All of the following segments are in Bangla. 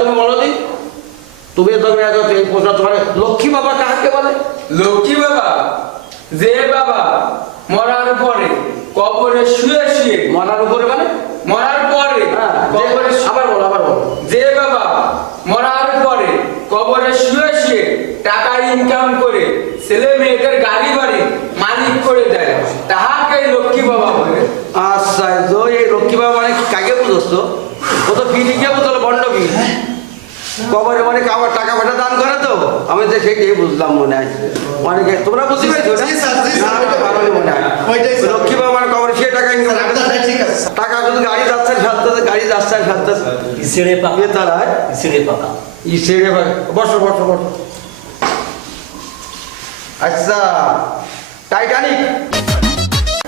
তুমি বলো দি। তুমি তো এই প্রশ্ন তোমার লক্ষ্মী বাবা কাহাকে বলে? লক্ষ্মী বাবা যে বাবা মরার পরে কবরে শুয়ে শুয়ে মরার উপরে মানে? মরার পরে হ্যাঁ কবরে আবার বলো আবার বলো। যে বাবা মরার পরে কবরে শুয়ে শুয়ে টাকা ইনকাম করে ছেলে মেয়েদের গাড়ি বাড়ি মালিক করে দেয় তাহাকে লক্ষ্মী বাবা বলে। আচ্ছা এই লক্ষ্মী বাবা মানে কাকে বুঝোস তো ও তো বিড়ি কে বুঝলো বন্ড বিড়ি কবরে মানে কাবার টাকা পয়সা দান করে তো। আমি তো সেটাই বুঝলাম মনে হয়। অনেকে তোমরা বুঝতে পেরেছ মনে হয়। লক্ষ্মী বাবা মানে কবরে সে টাকা টাকা শুধু গাড়ি যাচ্ছে সারতে গাড়ি যাচ্ছে পাকা ইয়ে পাকা ছেড়ে ভাই- বসো বসো বসো। আচ্ছা টাইটানিক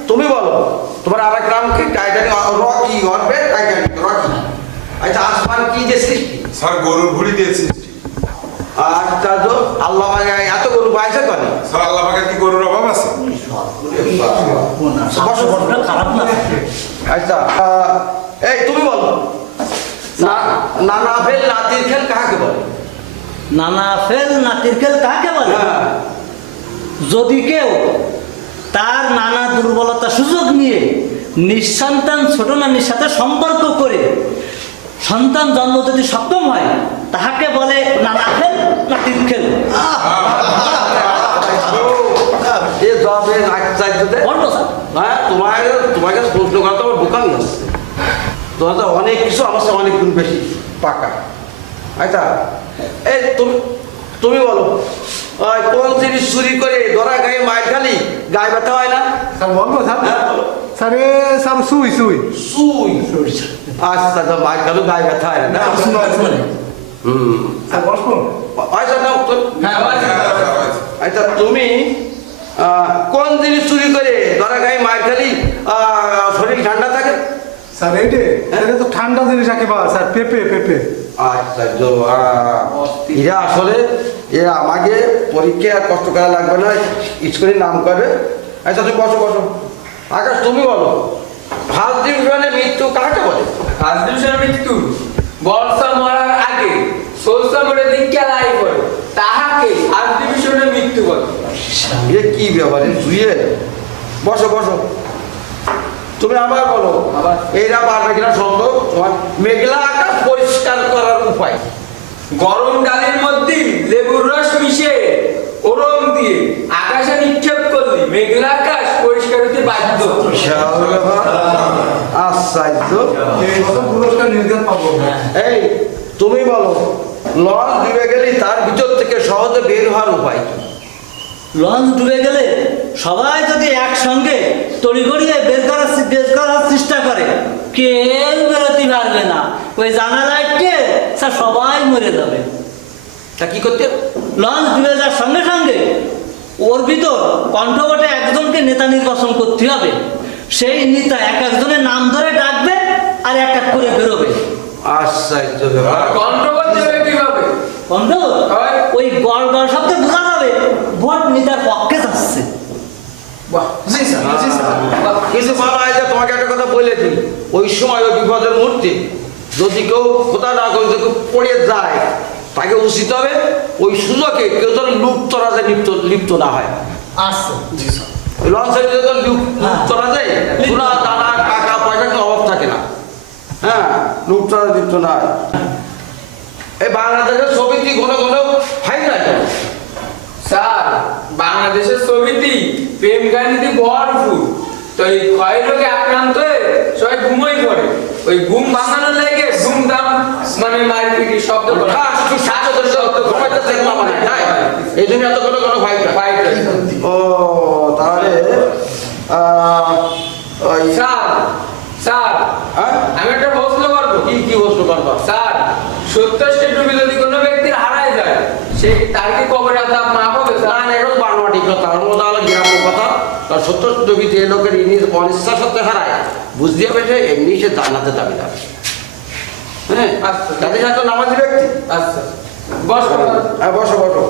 তুমি বলো তোমার আর এক নাম কি? টাইটানিক রকি অরবে টাইটানিক রকি। আচ্ছা আসমান কি যে সৃষ্টি? স্যার গরুর ভুড়ি দিয়েছি। আচ্ছা তো আল্লাহ পাকে এত গরু পাইছে করে স্যার আল্লাহ কি গরুর অভাব আছে? খারাপ না। আচ্ছা এই তুমি বলো। না নানা ফেল নাতির খেল কাকে বলে? নানা ফেল নাতির খেল কাকে বলে? হ্যাঁ। যদি কেউ তার নানা দুর্বলতা সুযোগ নিয়ে নিঃসন্তান ছোট নানির সাথে সম্পর্ক করে সন্তান জন্ম যদি সক্ষম তাহাকে বলে নানা খেল এ যাবে নাক চাইতে বলব স্যার। হ্যাঁ তোমার তোমাকে প্রশ্ন করা তো আমার বোকামি আছে তোমার তো অনেক কিছু আমার সাথে অনেক গুণ বেশি। পাকা। আচ্ছা এই তুমি তুমি বলো ওই কোন জিনিস চুরি করে ধরা গায়ে মায়ের খালি? গায়ে ব্যথা হয় না? স্যার বলব স্যার। বলো। স্যার এ স্যার সুই সুই। সুই? আচ্ছা মায়ের খালি গায়ে ব্যথা হয় না আচ্ছা হ্যাঁ আচ্ছা তুমি কোন জিনিস চুরি করে ধরা গায়ে মায়ের খালি শরীর ঠান্ডা থাকে? স্যার এইটে এটা তো ঠান্ডা জিনিস একেবারে স্যার পেঁপে পেঁপে। আচ্ছা এরা আসলে এরা আমাকে পরীক্ষা আর কষ্ট করা লাগবে না স্কুলে নাম করবে। আচ্ছা তুমি বসো বসো। আকাশ তুমি বলো ফার্স্ট ডিভিশনে মৃত্যু কাকে বলে? ফার্স্ট ডিভিশন মৃত্যু? বর্ষা মরার মরে দিন কেলাই করে? তাহাকে ডিভিশনে মৃত্যু বলে। এ কি ব্যাপার? এ বসো বসো। তুমি আবার বলো আবার? এইরা পারবে কিনা সন্দেহ তোমার মেঘলা আকাশ পরিষ্কার করার উপায়। গরম ডালের মধ্যে লেবুর রস মিশিয়ে ওরম দিয়ে আকাশে নিক্ষেপ করলি মেঘলা আকাশ পরিষ্কার হতে বাধ্য। আশ্চর্য পুরস্কার নির্দেশ পাবো এই তুমি বলো লঞ্চ ডুবে গেলে তার ভিতর থেকে সহজে বের হওয়ার উপায় কি? লঞ্চ ডুবে গেলে সবাই যদি একসঙ্গে তড়িঘড়িয়ে বের করার বের করার চেষ্টা করে কেউ বেরোতে পারবে না। ওই জানালাইটকে স্যার সবাই মরে যাবে। তা কি করতে? লঞ্চ ডুবে যাওয়ার সঙ্গে সঙ্গে ওর ভিতর কণ্ঠবটে একজনকে নেতা নির্বাচন করতে হবে। সেই নেতা এক একজনের নাম ধরে ডাকবে আর এক এক করে বেরোবে। আশ্চর্য ব্যাপার। কণ্ঠ করতে হবে কীভাবে কণ্ঠ ওই গড় গড় শব্দে বোঝা যাবে। ভোট নেতার পক্ষে যাচ্ছে। বাহ জি স্যার জি স্যার। কিন্তু ভালো হয় যে তোমাকে একটা কথা বলে দিই ওই সময় ওই বিপদের মুহূর্তে যদি কেউ কোথা না কেউ পড়ে যায় তাকে উচিত হবে ওই সুযোগে কেউ যেন লুপ্ত রাজে লিপ্ত লিপ্ত না হয়। আসছে। জি স্যার। ওই লঞ্চের ভিতরে যখন লুপ্ত। রাজে সোনা দানা টাকা পয়সা কোনো অভাব থাকে না হ্যাঁ লুপ্ত রাজে লিপ্ত না হয় এই বাংলাদেশের ছবিটি ঘন ঘন হাইলাইট স্যার বাংলাদেশের ছবিটি প্রেম কাহিনীতে ভরপুর তো এই ক্ষয় রোগে আক্রান্ত হয়ে সবাই ঘুমোই পড়ে ওই ঘুম ভাঙানোর লেগে ঘুম দাম মানে মারপিটি শব্দ করে এই জন্য এত কোনো কোনো ফাইট ফাইট ও তাহলে আহ, ওই স্যার স্যার হ্যাঁ? আমি একটা প্রশ্ন করব কি কি বস্তু করবা স্যার সত্তরটি ডুবি যদি কোনো ব্যক্তির হারায় যায় সে তার কবরে আজাব মাফ হবে না এরকম বানোয়াটি কথা ওর মধ্যে হলো গ্রাম্য কথা। তার সত্য জমিতে এই লোকের ইনি অনিচ্ছা সত্ত্বে হারায়। বুঝতে হবে যে এমনি সে জান্নাতে দাবিদার হ্যাঁ? আচ্ছা। তাদের সাথে নামাজি ব্যক্তি? আচ্ছা। বস। হ্যাঁ বসো বসো।